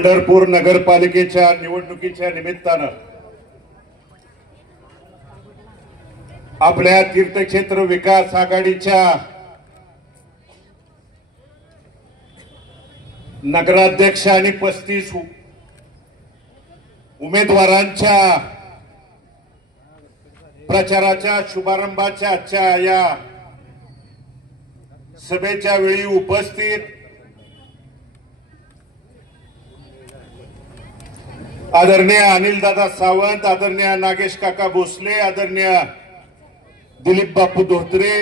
पंढरपूर नगरपालिकेच्या निवडणुकीच्या निमित्तानं आपल्या तीर्थक्षेत्र विकास आघाडीच्या नगराध्यक्ष आणि पस्तीस उमेदवारांच्या प्रचाराच्या शुभारंभाच्या आजच्या या सभेच्या वेळी उपस्थित आदरणीय अनिलदादा सावंत आदरणीय नागेश काका भोसले आदरणीय दिलीप बापू धोत्रे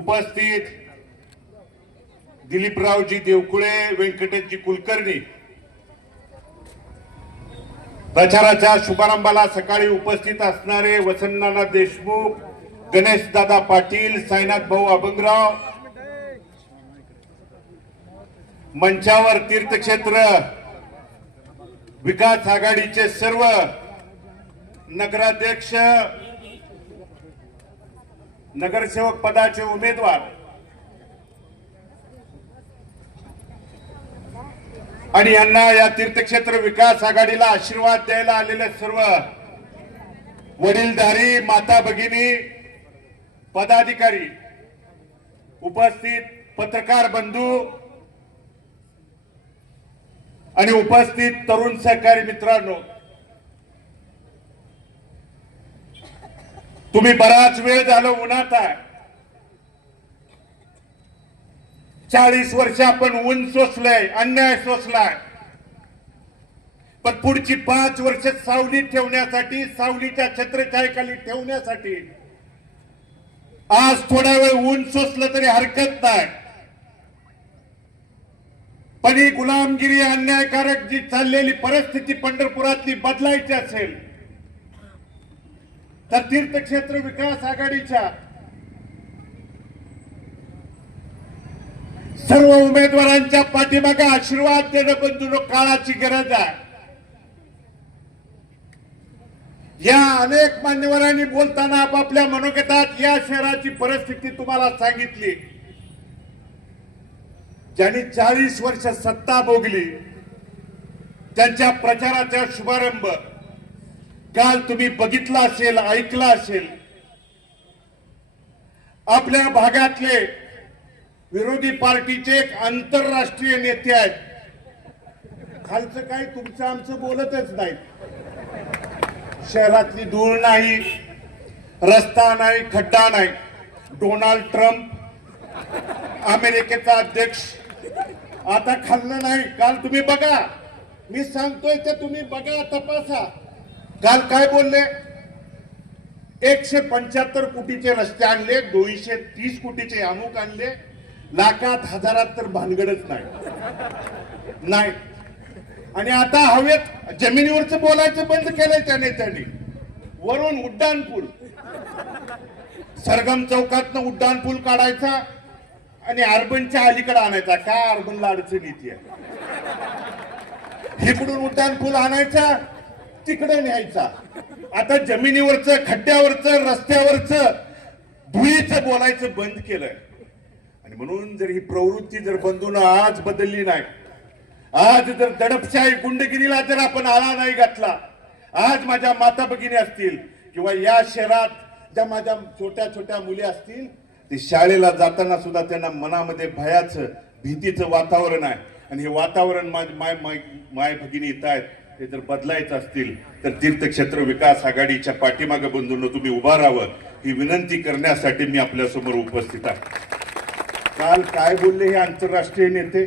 उपस्थित दिलीपरावजी देवकुळे व्यंकटेशजी कुलकर्णी. प्रचाराच्या शुभारंभाला सकाळी उपस्थित असणारे वसंतनाना देशमुख गणेशदादा पाटील साईनाथ भाऊ अभंगराव मंचावर तीर्थक्षेत्र विकास आघाडीचे सर्व नगराध्यक्ष नगरसेवक पदाचे उमेदवार आणि यांना या तीर्थक्षेत्र विकास आघाडीला आशीर्वाद द्यायला आलेले सर्व वडीलधारी माता भगिनी पदाधिकारी उपस्थित पत्रकार बंधू आणि उपस्थित तरुण सहकारी मित्रांनो तुम्ही बराच वेळ झालो उन्हात आहे. चाळीस वर्ष आपण ऊन सोसलंय अन्याय सोसलाय. पण पुढची पाच वर्ष सावलीत ठेवण्यासाठी सावलीच्या छत्रछायेखाली ठेवण्यासाठी आज थोडा वेळ ऊन सोसलं तरी हरकत नाही. पण ही गुलामगिरी अन्यायकारक जी चाललेली परिस्थिती पंढरपुरातली बदलायची असेल तर तीर्थक्षेत्र विकास आघाडीच्या सर्व उमेदवारांच्या पाठीमागे आशीर्वाद देणं बंधू काळाची गरज आहे. या अनेक मान्यवरांनी बोलताना आपापल्या मनोगतात या शहराची परिस्थिती तुम्हाला सांगितली. ज्यांनी चाळीस वर्ष सत्ता भोगली त्यांच्या प्रचाराचा शुभारंभ काल तुम्ही बघितला असेल ऐकला असेल. आपल्या भागातले विरोधी पार्टीचे एक आंतरराष्ट्रीय नेते आहेत. खालचं काय तुमचं आमचं बोलतच नाही. शहरातली धूळ नाही रस्ता नाही खड्डा नाही. डोनाल्ड ट्रम्प अमेरिकेचा अध्यक्ष आता खाल्लं नाही. काल तुम्ही बघा. मी सांगतोय ते तुम्ही बघा तपासा. काल काय बोलले? एकशे पंच्याहत्तर कोटीचे रस्ते आणले दोनशे तीस कोटीचे अमुक आणले. लाखात हजारात तर भानगडच नाही. नाही. आणि आता हवेत जमिनीवरच बोलायचं बंद केलंय त्या नेत्यांनी. वरून उड्डाणपूल. सरगम चौकातनं उड्डाणपूल काढायचा. आणि अर्बनच्या अलीकडे आणायचा. का अर्बनला अडचण येते इकडून उड्डाण पूल आणायचा तिकडे न्यायचा. आता जमिनीवरचं खड्ड्यावरचं रस्त्यावरचं धुळीचं बोलायचं बंद केलंय. आणि म्हणून जर ही प्रवृत्ती जर बंधून आज बदलली नाही आज जर दडपशाही गुंडगिरीला जर आपण आळा नाही घातला आज माझ्या माता भगिनी असतील किंवा या शहरात ज्या माझ्या छोट्या छोट्या मुली असतील ते शाळेला जाताना सुद्धा त्यांना मनामध्ये भयाचं भीतीचं वातावरण आहे. आणि हे वातावरण माझ माय माय माय भगिनी येत आहेत. हे जर बदलायचं असतील तर तीर्थक्षेत्र विकास आघाडीच्या पाठीमागे बंधून तुम्ही उभा राहावं. ही विनंती करण्यासाठी मी आपल्यासमोर उपस्थित आहे. काल काय बोलले हे आंतरराष्ट्रीय नेते?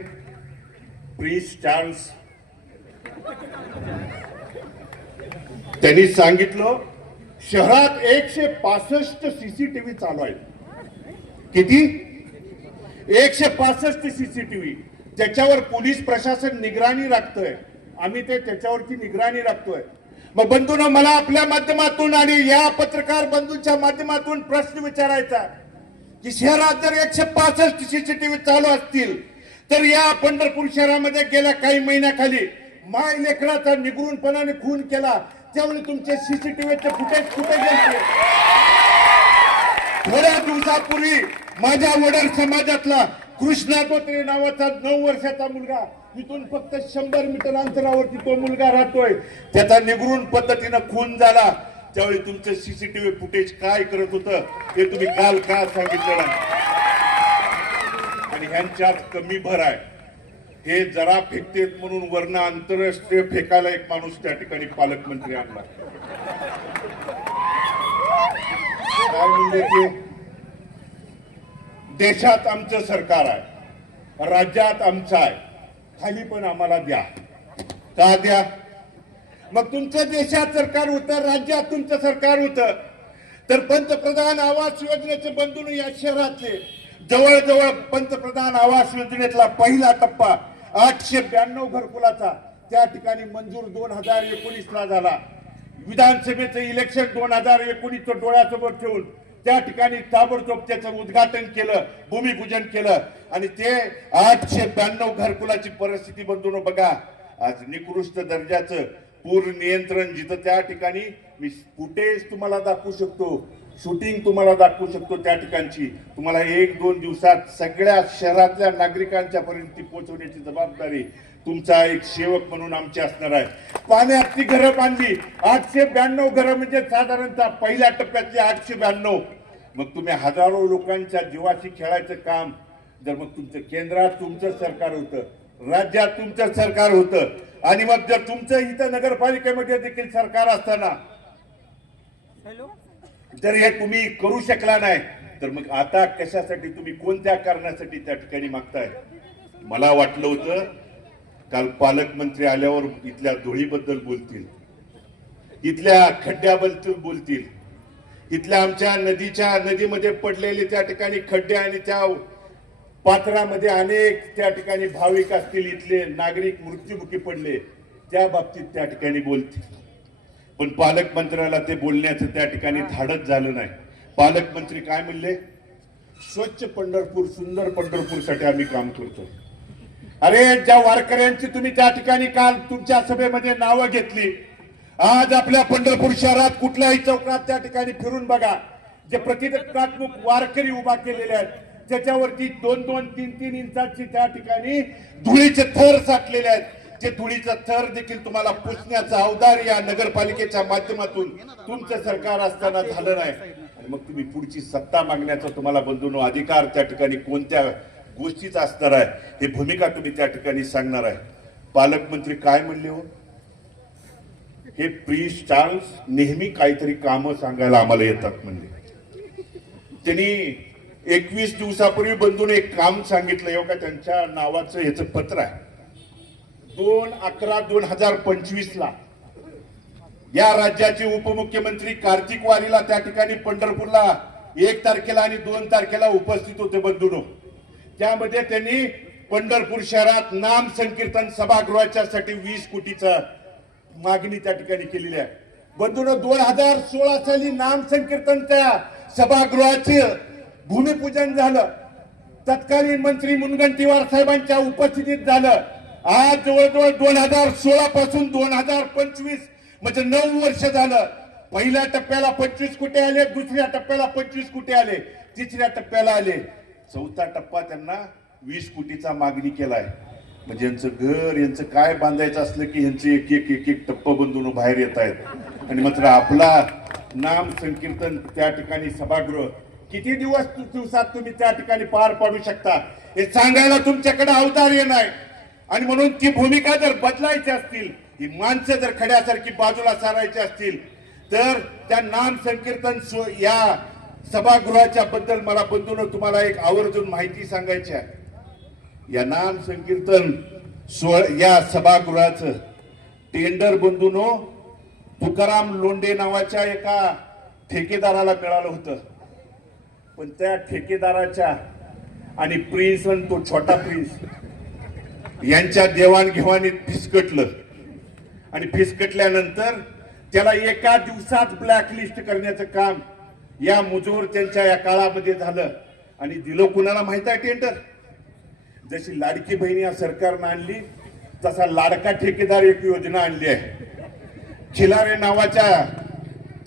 Prince Charles. त्यांनी सांगितलं शहरात एकशे पासष्ट सीसीटीव्ही चालू आहेत. किती? एकशे पासष्ट सीसीटीव्ही ज्याच्यावर पोलीस प्रशासन निगराणी राखतोय. आम्ही ते त्याच्यावरची निगराणी राखतोय. मग बंधून मला आपल्या माध्यमातून आणि या पत्रकार बंधूंच्या माध्यमातून प्रश्न विचारायचा की शहरात जर एकशे पासष्ट सीसीटीव्ही चालू असतील तर या पंढरपूर शहरामध्ये गेल्या काही महिन्याखाली माय लेकराचा निगरूनपणाने खून केला. त्यावेळी तुमचे सीसीटीव्हीचे फुटेज कुठे गेले थोड्या दिवसापूर्वी माझ्या वडर समाजातला कृष्णा धोत्रे नावाचा नऊ वर्षाचा मुलगा तिथून फक्त शंभर मीटर अंतरावरती तो मुलगा राहतोय. त्याचा निगरून पद्धतीनं खून झाला. त्यावेळी तुमचं सीसीटीव्ही फुटेज काय करत होतं ते तुम्ही काल का सांगितलं आणि ह्यांच्यात कमी भर आहे. हे जरा फेकतेत म्हणून वर्ण आंतरराष्ट्रीय फेकायला एक माणूस त्या ठिकाणी पालकमंत्री आणला. काय म्हणजे की देशात आमचं सरकार आहे राज्यात आमचं आहे खाली पण आम्हाला द्या. का द्या? मग तुमचं देशात सरकार होतं राज्यात तुमचं सरकार होतं. तर पंतप्रधान आवास योजनेचे बंधून या शहरातले जवळजवळ पंतप्रधान आवास योजनेतला पहिला टप्पा आठशे ब्याण्णव घरकुलाचा त्या ठिकाणी मंजूर दोन हजार एकोणीस ला झाला. विधानसभेचं इलेक्शन दोन हजार एकोणीस डोळ्यासमोर ठेवून त्या ठिकाणी ताबडतोब त्याचं उद्घाटन केलं भूमिपूजन केलं. आणि ते आठशे ब्याण्णव घरकुलाची परिस्थिती बंधून बघा. आज निकृष्ट दर्जाचं पूर नियंत्रण जिथं त्या ठिकाणी मी फुटेज तुम्हाला दाखवू शकतो शूटिंग तुम्हाला दाखवू शकतो त्या ठिकाणची. तुम्हाला एक दोन दिवसात सगळ्या शहरातल्या नागरिकांच्या पर्यंत ती पोहोचवण्याची जबाबदारी तुमचा एक सेवक म्हणून आमची असणार आहे. पाण्यातली घरं बांधली. आठशे ब्याण्णव घरं म्हणजे साधारणतः पहिल्या टप्प्यातली आठशे ब्याण्णव. मग तुम्ही हजारो लोकांच्या जीवाशी खेळायचं काम जर मग तुमचं केंद्रात तुमचं सरकार होतं राज्यात तुमचं सरकार होतं आणि मग जर तुमचं इथं नगरपालिकेमध्ये देखील सरकार असताना जर हे तुम्ही करू शकला नाही तर मग आता कशासाठी तुम्ही कोणत्या कारणासाठी त्या ठिकाणी मागताय? मला वाटलं होतं काल पालकमंत्री आल्यावर इथल्या धुळीबद्दल बोलतील. इथल्या खड्ड्याबद्दल बोलतील. इथल्या आमच्या नदीच्या नदीमध्ये पडलेले त्या ठिकाणी खड्डे आणि त्या पात्रामध्ये अनेक त्या ठिकाणी भाविक असतील इथले नागरिक मृत्यूमुखी पडले त्या बाबतीत त्या ठिकाणी बोलतील. पण पालकमंत्र्याला ते बोलण्याचं त्या ठिकाणी धाडच झालं नाही. पालकमंत्री काय म्हणले? स्वच्छ पंढरपूर सुंदर पंढरपूरसाठी आम्ही काम करतो. अरे ज्या वारकऱ्यांची तुम्ही त्या ठिकाणी काल तुमच्या सभेमध्ये नावं घेतली आज आपल्या पंढरपूर शहरात कुठल्याही चौकात त्या ठिकाणी फिरून बघा जे प्रतिकात्मक वारकरी उभा केलेले आहेत त्याच्यावरती दोन दोन तीन तीन इंचाची त्या ठिकाणी धुळीचे थर साठलेले आहेत. ते धुळीचा थर देखील तुम्हाला पुसण्याचा अवधार या नगरपालिकेच्या माध्यमातून तुमचं सरकार असताना झालं नाही. मग तुम्ही पुढची सत्ता मागण्याचा तुम्हाला बंधून अधिकार त्या ठिकाणी कोणत्या गोष्टीच असणार आहे. हे भूमिका तुम्ही त्या ठिकाणी सांगणार आहे. पालकमंत्री काय म्हणले हो? हे प्रिन्स चार्ल्स नेहमी काहीतरी कामं सांगायला आम्हाला येतात म्हणले. त्यांनी एकवीस दिवसापूर्वी बंधून एक काम सांगितलं हो का त्यांच्या नावाचं ह्याचं पत्र आहे. दोन अकरा दोन हजार पंचवीस ला या राज्याचे उपमुख्यमंत्री कार्तिक वारीला त्या ठिकाणी पंढरपूरला एक तारखेला आणि दोन तारखेला उपस्थित होते बंधूनो. त्यामध्ये त्यांनी पंढरपूर शहरात नाम संकीर्तन सभागृहाच्या साठी वीस कोटीचा मागणी त्या ठिकाणी केलेली आहे. बंधून दोन हजार सोळा साली नाम संकीर्तनच्या सभागृहाचे भूमिपूजन झालं. तत्कालीन मंत्री मुनगंटीवार साहेबांच्या उपस्थितीत झालं. आज जवळजवळ दोन हजार सोळा पासून दोन हजार पंचवीस म्हणजे नऊ वर्ष झालं. पहिल्या टप्प्याला पंचवीस कुठे आले दुसऱ्या टप्प्याला पंचवीस कुठे आले तिसऱ्या टप्प्याला आले. चौथा टप्पा त्यांना वीस कोटीचा मागणी केलाय. म्हणजे यांचं घर यांचं काय बांधायचं असलं की यांचे एक एक एक एक टप्प बंधून बाहेर येत आहेत. आणि मात्र आपला नाम संकीर्तन त्या ठिकाणी सभागृह किती दिवस दिवसात तुम्ही त्या ठिकाणी पार पाडू शकता हे सांगायला तुमच्याकडे अवतार येणार आणि म्हणून ती भूमिका जर बदलायची असतील ही माणसं जर खड्यासारखी बाजूला सारायची असतील तर त्या नाम संकीर्तन या सभागृहाच्या बद्दल मला बंधून तुम्हाला एक आवर्जून माहिती सांगायची आहे. या नाम संकीर्तन सोळ या सभागृहाचं टेंडर बंधूनो तुकाराम लोंडे नावाच्या एका ठेकेदाराला मिळालं होतं. पण त्या ठेकेदाराच्या आणि प्रिन्स आणि तो छोटा प्रिन्स यांच्या देवाणघेवाणीत फिसकटलं. आणि फिसकटल्यानंतर त्याला एका दिवसात ब्लॅकलिस्ट करण्याचं काम या मुजोर त्यांच्या या काळामध्ये झालं. आणि दिलं कुणाला माहीत आहे टेंडर जशी लाडकी बहीण या सरकारनं आणली तसा लाडका ठेकेदार एक योजना आणली आहे. खिलारे नावाच्या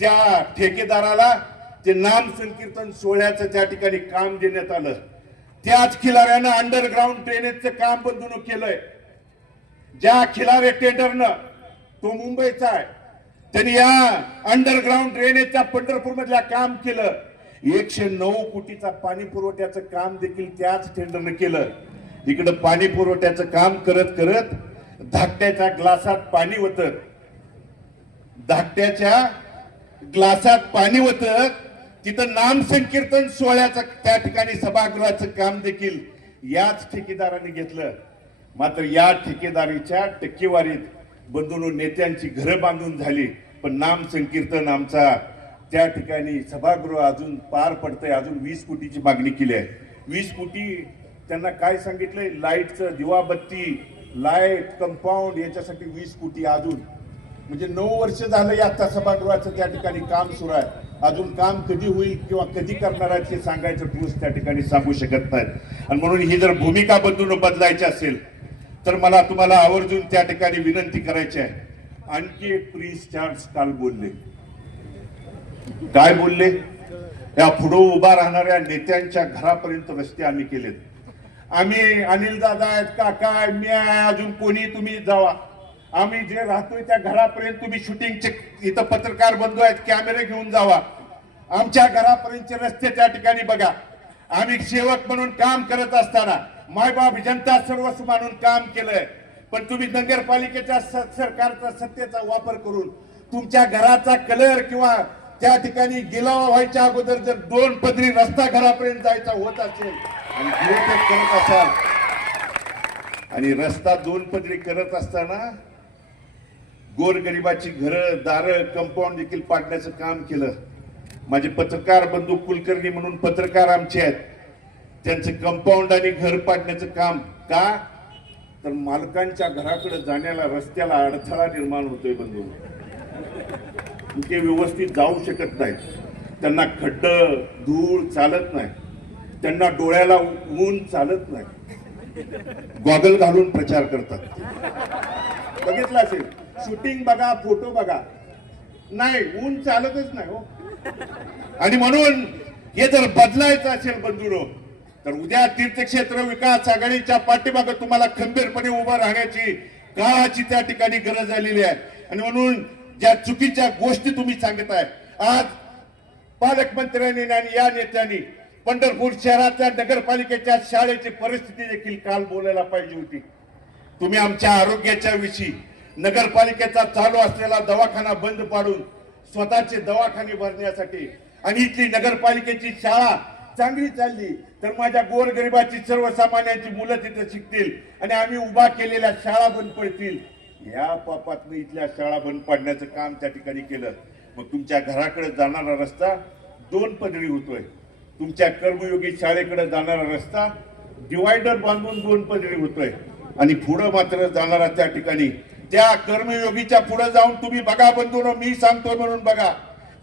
त्या ठेकेदाराला ते नाम संकीर्तन सोहळ्याचं त्या ठिकाणी काम देण्यात आलं. त्याच खिलाऱ्यानं अंडरग्राऊंड ड्रेनेजचं काम बंधून केलंय. ज्या खिलारे टेंडरनं तो मुंबईचा आहे. त्यांनी या अंडरग्राऊंड ड्रेनेजच्या पंढरपूर मधल्या काम केलं. एकशे नऊ कोटीचा पाणी पुरवठ्याचं काम देखील त्याच टेंडरनं केलं. इकडं पाणी पुरवठ्याचं काम करत करत धाकट्याच्या ग्लासात पाणी होतं धाकट्याच्या ग्लासात पाणी होतं तिथं नाम संकीर्तन सोहळ्याचं त्या ठिकाणी सभागृहाचं काम देखील याच ठेकेदाराने घेतलं. मात्र या ठेकेदारीच्या टक्केवारीत बंधून नेत्यांची घरं बांधून झाली. पण नाम संकीर्तन आमचा त्या ठिकाणी सभागृह अजून पार पडतंय. अजून वीस कोटीची मागणी केली आहे. वीस कोटी त्यांना काय सांगितलंय? लाईटचं दिवाबत्ती लाइट कंपाऊंड याच्यासाठी वीस कोटी अजून. म्हणजे नऊ वर्ष झालं आता सभागृहाचं त्या ठिकाणी काम सुरू आहे. अजून काम कधी होईल किंवा कधी करणार आहे ते सांगायचं ठोस त्या ठिकाणी सांगू शकत नाहीत. आणि म्हणून ही जर भूमिका बदलून बदलायची असेल तर मला तुम्हाला आवर्जून त्या ठिकाणी विनंती करायची आहे. आणखी एक प्लीज चार्ज काल बोलले. काय बोलले? या पुढे उभा राहणाऱ्या नेत्यांच्या घरापर्यंत रस्ते आम्ही केलेत. आम्ही अनिल दादा आहेत काका मी आहे. अजून कोणी? तुम्ही जावा. आम्ही जे राहतोय त्या घरापर्यंत तुम्ही शूटिंगचे इथं पत्रकार बंधू आहेत कॅमेरे घेऊन जावा. आमच्या घरापर्यंतचे रस्ते त्या ठिकाणी बघा. आम्ही सेवक म्हणून काम करत असताना मायबाप जनता सर्वस्व मानून काम केलंय. पण तुम्ही नगरपालिकेच्या सरकारचा सत्तेचा वापर करून तुमच्या घराचा कलर किंवा त्या ठिकाणी गिलावा व्हायच्या अगोदर जर दोन पदरी रस्ता घरापर्यंत जायचा होत असेल आणि करत असाल आणि रस्ता दोन पदरी करत असताना गोरगरिबाची घरं दारं कंपाऊंड देखील पाडण्याचं काम केलं. माझे पत्रकार बंधू कुलकर्णी म्हणून पत्रकार आमचे आहेत. त्यांचं कंपाऊंड आणि घर पाडण्याचं काम का? तर मालकांच्या घराकडे जाण्याला रस्त्याला अडथळा निर्माण होतोय बंधू ते व्यवस्थित जाऊ शकत नाहीत. त्यांना खड्ड धूळ चालत नाही. त्यांना डोळ्याला ऊन चालत नाही. गॉगल घालून प्रचार करतात. बघितलं असेल? शूटिंग बघा फोटो बघा. नाही ऊन चालतच नाही हो. आणि म्हणून हे जर बदलायचं असेल बंधुरो तर उद्या तीर्थक्षेत्र विकास आघाडीच्या पाठीमागे तुम्हाला खंबीरपणे उभं राहण्याची काळाची त्या ठिकाणी गरज आलेली आहे. आणि म्हणून ज्या चुकीच्या गोष्टी तुम्ही सांगताय आज पालकमंत्र्यांनी आणि या नेत्यांनी पंढरपूर शहराच्या नगरपालिकेच्या शाळेची परिस्थिती देखील काल बोलायला पाहिजे होती. तुम्ही आमच्या आरोग्याच्या विषयी नगरपालिकेचा चालू असलेला दवाखाना बंद पाडून स्वतःचे दवाखाने भरण्यासाठी आणि इथली नगरपालिकेची शाळा चांगली चालली तर माझ्या गोरगरिबाची सर्वसामान्यांची मुलं तिथं शिकतील आणि आम्ही उभा केलेल्या शाळा बंद पडतील. या पापातनं इथल्या शाळा बंद पाडण्याचं काम त्या ठिकाणी केलं. मग तुमच्या घराकडे जाणारा रस्ता दोन पदरी होतोय. तुमच्या कर्मयोगी शाळेकडे जाणारा रस्ता डिवायडर बांधून दोन पदरी होतोय. आणि पुढं मात्र जाणारा त्या ठिकाणी. त्या कर्मयोगीच्या पुढे जाऊन तुम्ही बघा बंधून मी सांगतोय म्हणून बघा.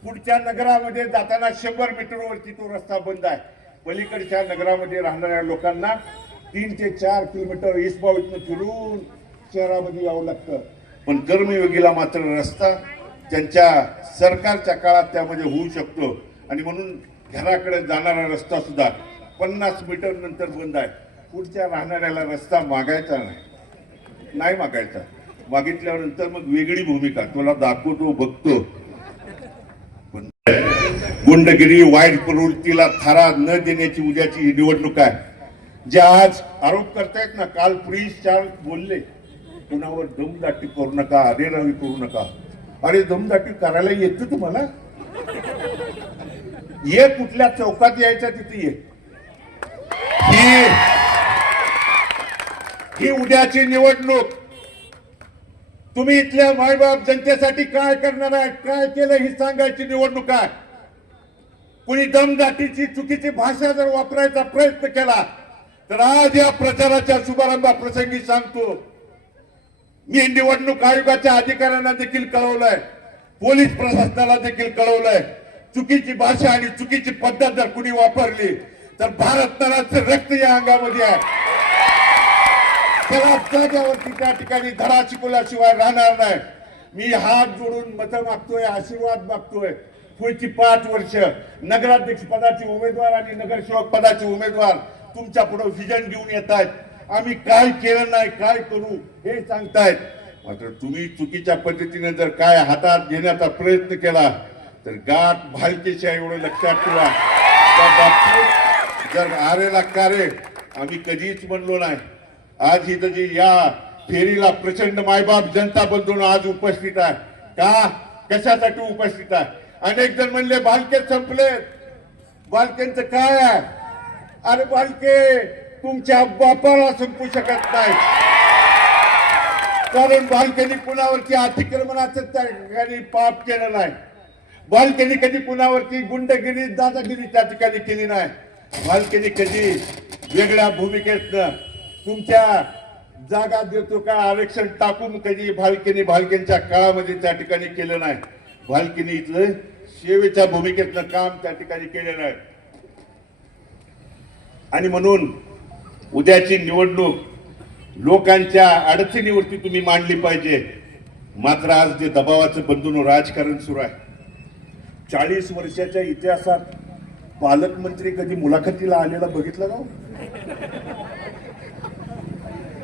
पुढच्या नगरामध्ये जाताना शंभर मीटरवरती तो रस्ता बंद आहे. पलीकडच्या नगरामध्ये राहणाऱ्या लोकांना तीन ते चार किलोमीटर इसबाव इथनं फिरून शहरामध्ये यावं लागतं. पण कर्मयोगीला मात्र रस्ता त्यांच्या सरकारच्या काळात त्यामध्ये होऊ शकतो. आणि म्हणून घराकडे जाणारा रस्ता सुद्धा पन्नास मीटर नंतर बंद आहे. पुढच्या राहणाऱ्याला रस्ता मागायचा नाही. नाही मागायचा. मागितल्यानंतर मग वेगळी भूमिका. तुला दाखवतो बघतो. गुंडगिरी वाईट प्रवृत्तीला थारा न देण्याची उद्याची ही निवडणूक आहे. जे आज आरोप करतायत ना काल प्रिन्स चार बोलले कुणावर दमदाटी करू नका अरेरावी करू नका. अरे दमदाटी करायला येतं तुम्हाला? ये कुठल्या चौकात यायच्या तिथे ये. ही उद्याची निवडणूक. तुम्ही इथल्या मायबाप जनतेसाठी काय करणार आहात? काय केलं? ही सांगायची निवडणूक आहे. कुणी दमदाटीची चुकीची भाषा जर वापरायचा प्रयत्न केला तर आज या प्रचाराच्या शुभारंभा प्रसंगी सांगतो मी निवडणूक आयोगाच्या अधिकाऱ्यांना देखील कळवलंय पोलीस प्रशासनाला देखील कळवलंय. चुकीची भाषा आणि चुकीची पद्धत जर कुणी वापरली तर भारत रक्त या अंगामध्ये आहे. त्याला जाग्यावरती त्या ठिकाणी धडा शिकवल्याशिवाय राहणार नाही. मी हात जोडून मत मागतोय आशीर्वाद मागतोय. पुढची पाच वर्ष नगराध्यक्ष पदाचे उमेदवार आणि नगरसेवक पदाचे उमेदवार तुमच्यापुढे विजन घेऊन येत आहेत. आम्ही काय केलं नाही काय करू हे सांगतायत. मात्र तुम्ही चुकीच्या पद्धतीने जर काय हातात घेण्याचा प्रयत्न केला तर गाठ भालकेच्या एवढं लक्षात ठेवा. त्या बाबतीत जर आरेला कारे आम्ही कधीच म्हणलो नाही. आज ही जी या फेरीला प्रचंड मायबाप जनता बंधून आज उपस्थित आहे. का? कशासाठी उपस्थित आहे? अनेक जण म्हणले बालके संपले बालकेंचं काय आहे? अरे बालके तुमच्या बापाला संपू शकत नाही. कारण बालकेनी कुणावरती अतिक्रमणाचं त्या ठिकाणी पाप केलं नाही. बालकेनी कधी कुणावरती गुंडगिरी दादागिरी त्या ठिकाणी केली नाही. बालकेनी कधी वेगळ्या भूमिकेतनं तुमच्या जागा देतो का आरक्षण टाकून कधी भालकेने भालकेंच्या काळामध्ये त्या ठिकाणी केलं नाही? भालकेने इथलं सेवेच्या भूमिकेतलं काम त्या ठिकाणी केलं नाही. आणि म्हणून उद्याची निवडणूक लोकांच्या अडचणीवरती तुम्ही मांडली पाहिजे. मात्र आज जे दबावाचं बंधून राजकारण सुरू आहे. चाळीस वर्षाच्या इतिहासात पालकमंत्री कधी मुलाखतीला आलेला बघितलं का हो?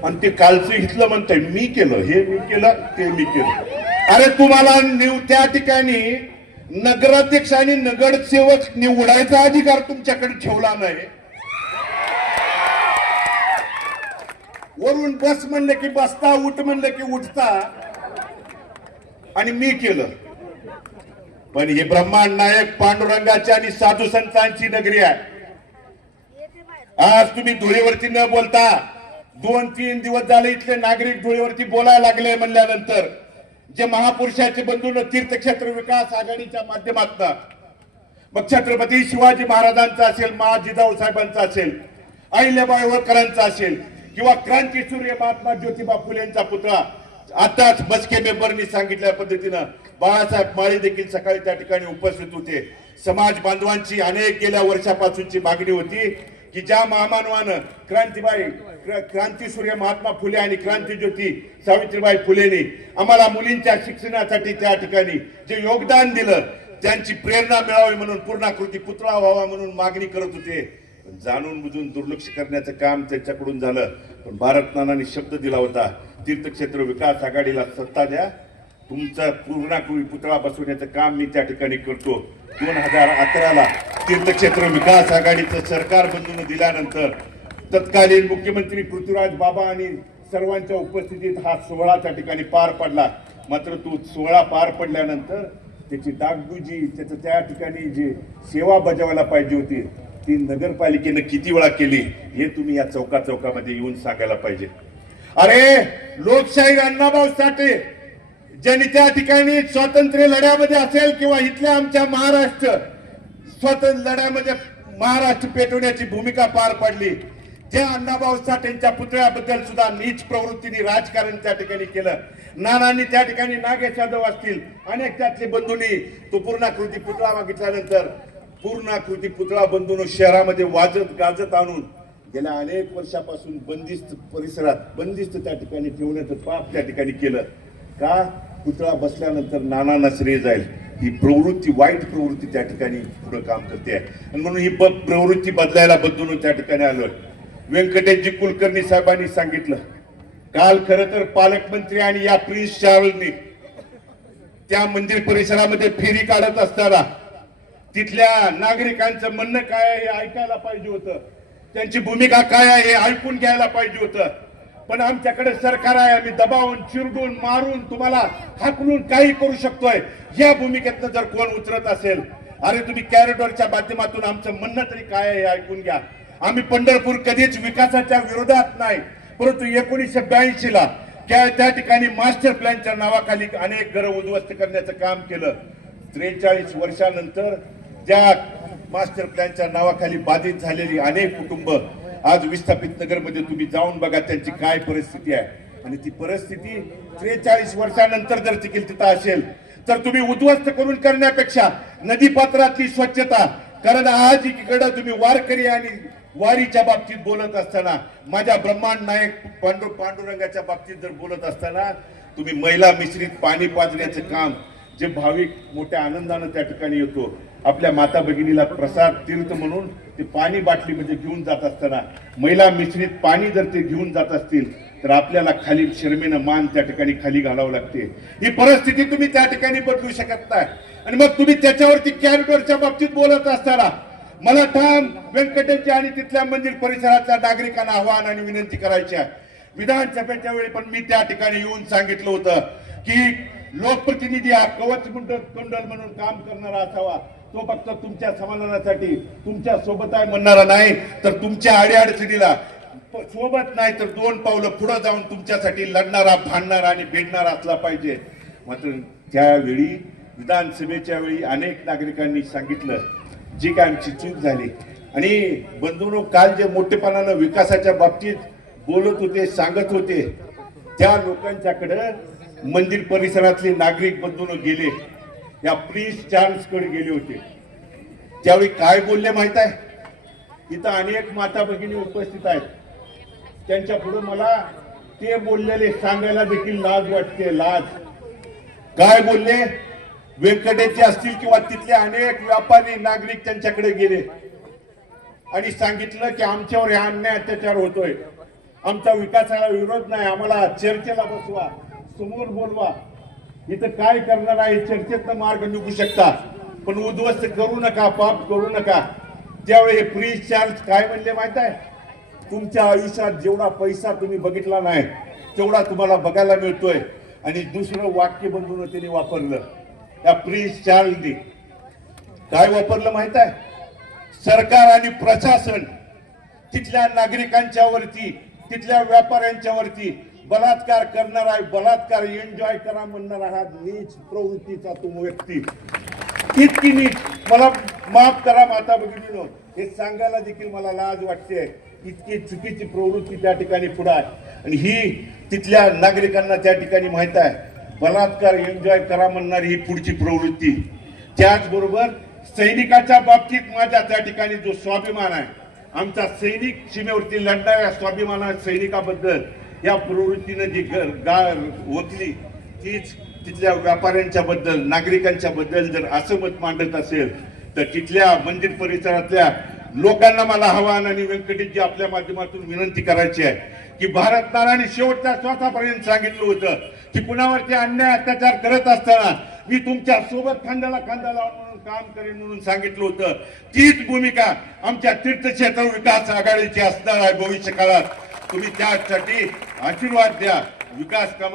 आणि ते कालचं इथलं म्हणतंय मी केलं हे मी केलं ते मी केलं. अरे तुम्हाला निव त्या ठिकाणी नगराध्यक्ष आणि नगरसेवक निवडायचा अधिकार तुमच्याकडे ठेवला नाही. वरून बस म्हणलं की बसता उठ म्हणलं की उठता. आणि मी केलं. पण हे ब्रह्मांड नायक पांडुरंगाची आणि साधू संतांची नगरी आहे. आज तुम्ही धुळीवरती न बोलता दोन तीन दिवस झाले इथले नागरिक धुळीवरती बोलायला लागले म्हणल्यानंतर जे महापुरुषाचे बंधून तीर्थक्षेत्र विकास आघाडीच्या माध्यमातून मग छत्रपती शिवाजी महाराजांचा असेल मा जिजाऊ साहेबांचा असेल अहिल्याबाई होळकरांचा असेल किंवा क्रांती सूर्य महात्मा ज्योतिबा फुलेंचा पुतळा आताच बसके मेंबरनी सांगितल्या पद्धतीनं बाळासाहेब माळी देखील सकाळी त्या ठिकाणी उपस्थित होते. समाज बांधवांची अनेक गेल्या वर्षापासूनची मागणी होती की ज्या महामानवानं क्रांतीबाई क्रांतीसूर्य महात्मा फुले आणि क्रांती ज्योती सावित्रीबाई फुलेने आम्हाला मुलींच्या शिक्षणासाठी त्या ठिकाणी जे योगदान दिलं त्यांची प्रेरणा मिळावी म्हणून पूर्णाकृती पुतळा व्हावा म्हणून मागणी करत होते. जाणून बुजून दुर्लक्ष करण्याचं काम त्यांच्याकडून झालं. पण भारतनानाने शब्द दिला होता तीर्थक्षेत्र विकास आघाडीला सत्ता द्या तुमचा पूर्णाकृती पुतळा बसवण्याचं काम मी त्या ठिकाणी करतो. दोन हजार अकराला तीर्थक्षेत्र विकास आघाडीचं सरकार बंधून दिल्यानंतर तत्कालीन मुख्यमंत्री पृथ्वीराज बाबा आणि सर्वांच्या उपस्थितीत हा सोहळा त्या ठिकाणी पार पडला. मात्र तो सोहळा पार पडल्यानंतर त्याची डागडुजी त्याचं त्या ठिकाणी जी सेवा बजावायला पाहिजे होती ती नगरपालिकेनं किती वेळा केली हे तुम्ही या चौका चौकामध्ये येऊन सांगायला पाहिजे. अरे लोकशाही अण्णाभाऊ साठे ज्यांनी त्या ठिकाणी स्वातंत्र्य लढ्यामध्ये असेल किंवा इथल्या आमच्या महाराष्ट्र स्वातंत्र्य लढ्यामध्ये महाराष्ट्र पेटवण्याची भूमिका पार पाडली त्या अण्णाभाऊ साठेंच्या पुतळ्याबद्दल सुद्धा नीच प्रवृत्तीने राजकारण त्या ठिकाणी केलं. नानांनी त्या ठिकाणी नागेश यादव असतील अनेक त्यातले बंधूंनी तो पूर्णाकृती पुतळा मागितल्यानंतर पूर्णाकृती पुतळा बंधून शहरामध्ये वाजत गाजत आणून गेल्या अनेक वर्षापासून बंदिस्त परिसरात बंदिस्त त्या ठिकाणी ठेवण्याचं पाप त्या ठिकाणी केलं. का? पुतळा बसल्यानंतर नानांना श्रेय जाईल. ही प्रवृत्ती वाईट प्रवृत्ती त्या ठिकाणी पुढे काम करते. आणि म्हणून ही ब- प्रवृत्ती बदलायला बदलून त्या ठिकाणी आलोय. व्यंकटेशजी कुलकर्णी साहेबांनी सांगितलं काल खर तर पालकमंत्री आणि या प्रिन्स चार्ल्सनी त्या मंदिर परिसरामध्ये फेरी काढत असताना तिथल्या नागरिकांचं म्हणणं काय आहे हे ऐकायला पाहिजे होतं. त्यांची भूमिका काय आहे हे ऐकून घ्यायला पाहिजे होतं. पण आमच्याकडे सरकार आहे आम्ही दबावून चिरडून मारून तुम्हाला हाकलून काही करू शकतोय. या भूमिकेतनं जर कोण उतरत असेल अरे तुम्ही कॅरिडॉरच्या माध्यमातून आमचं म्हणणं तरी काय आहे हे ऐकून घ्या. आम्ही पंढरपूर कधीच विकासाच्या विरोधात नाही परंतु एकोणीसशे ब्याऐंशी ला त्या ठिकाणी मास्टर प्लॅनच्या नावाखाली अनेक घरं उद्ध्वस्त करण्याचं काम केलं. त्रेचाळीस वर्षानंतर ज्या मास्टर प्लॅनच्या नावाखाली बाधित झालेली अनेक कुटुंब आज विस्थापित नगरमध्ये तुम्ही जाऊन बघा त्यांची काय परिस्थिती आहे. आणि ती परिस्थिती त्रेचाळीस वर्षानंतर जर ती तिथं असेल तर तुम्ही उद्ध्वस्त करून करण्यापेक्षा नदीपात्रातली स्वच्छता कारण आज इकडं तुम्ही वारकरी आणि वारीच्या बाबतीत बोलत असताना माझ्या ब्रह्मांड नायक पांडू पांडुरंगाच्या बाबतीत जर बोलत असताना तुम्ही महिला मिश्रित पाणी पाजण्याचं काम जे भाविक मोठ्या आनंदानं त्या ठिकाणी येतो आपल्या माता भगिनीला प्रसाद तीर्थ म्हणून ते पाणी बाटली म्हणजे घेऊन जात असताना महिला मिश्रित पाणी जर ते घेऊन जात असतील तर आपल्याला खाली शर्मेनं मान त्या ठिकाणी खाली घालावं लागते. ही परिस्थिती तुम्ही त्या ठिकाणी बदलू शकत नाही. आणि मग तुम्ही त्याच्यावरती कॅरिडोरच्या बाबतीत बोलत असताना मला ठाम व्यंकटेशजी आणि तिथल्या मंदिर परिसरातल्या नागरिकांना आव्हान आणि विनंती करायची आहे. विधानसभेच्या वेळी पण मी त्या ठिकाणी येऊन सांगितलं होतं की लोकप्रतिनिधी हा कवच कुंडल म्हणून काम करणारा असावा. तो फक्त तुमच्या समाधानासाठी तुमच्यासोबत आहे म्हणणारा नाही तर तुमच्या अडीअडचणीला सोबत नाही तर दोन पावलं पुढे जाऊन तुमच्यासाठी लढणारा भांडणारा आणि भेटणारा असला पाहिजे. मात्र त्यावेळी विधानसभेच्या वेळी अनेक नागरिकांनी सांगितलं जी काय आमची चूक झाली. आणि बंधूंनो काल जे मोठेपणानं विकासाच्या बाबतीत बोलत होते सांगत होते त्या लोकांच्याकडे मंदिर परिसरातले नागरिक बंधून गेले. या प्रिन्स चार्ल्सकडे गेले होते. त्यावेळी काय बोलले माहीत आहे? इथं अनेक माता भगिनी उपस्थित आहेत. त्यांच्या पुढे मला ते बोललेले सांगायला देखील लाज वाटते लाज. काय बोलले? व्यंकटेचे असतील किंवा तिथले अनेक व्यापारी नागरिक त्यांच्याकडे गेले. आणि सांगितलं की आमच्यावर हा अन्याय अत्याचार होतोय. आमच्या विकासाला विरोध नाही. आम्हाला चर्चेला बसवा. समोर बोलवा. इथं काय करणार आहे चर्चेतनं मार्ग निघू शकता. पण उद्ध्वस्त करू नका पाप करू नका. त्यावेळी फ्री चार्ज काय म्हणले माहीत आहे? तुमच्या आयुष्यात जेवढा पैसा तुम्ही बघितला नाही तेवढा तुम्हाला बघायला मिळतोय. आणि दुसरं वाक्य बंधून त्यांनी वापरलं. या प्रिन्स चार्ल्सनी. काय वापरलं माहीत आहे? सरकार आणि प्रशासन तिथल्या नागरिकांच्या वरती तिथल्या व्यापाऱ्यांच्या वरती बलात्कार आहे बलात्कार एन्जॉय करा म्हणणारा हा नीच प्रवृत्तीचा तो व्यक्ती. इतकी नीच. मला माफ करा माता भगिनीनो हे सांगायला देखील मला लाज वाटते. इतकी चुकीची प्रवृत्ती त्या ठिकाणी पुढे आहे. आणि ही तिथल्या नागरिकांना त्या ठिकाणी माहीत आहे. बलात्कार एन्जॉय करा म्हणणारी ही पुढची प्रवृत्ती. त्याचबरोबर सैनिकाच्या बाबतीत माझ्या त्या ठिकाणी जो स्वाभिमान आहे आमचा सैनिक सीमेवरती लढणाऱ्या स्वाभिमाना सैनिकाबद्दल या प्रवृत्तीनं जी गार ओतली तीच तिथल्या व्यापाऱ्यांच्या बद्दल नागरिकांच्या बद्दल जर असं मत मांडत असेल तर तिथल्या मंदिर परिसरातल्या लोकांना मला आव्हान आणि व्यंकटेशजी आपल्या माध्यमातून विनंती करायची आहे की भारत नारायण शेवटच्या श्वासापर्यंत सांगितलं होतं की कुणावरती अन्याय अत्याचार करत असताना मी तुमच्यासोबत खांद्याला खांदा लावून म्हणून काम करेन म्हणून सांगितलं होतं. तीच भूमिका आमच्या तीर्थक्षेत्र विकास आघाडीची असणार आहे भविष्य काळात तुम्ही त्यासाठी आशीर्वाद द्या. विकास कामा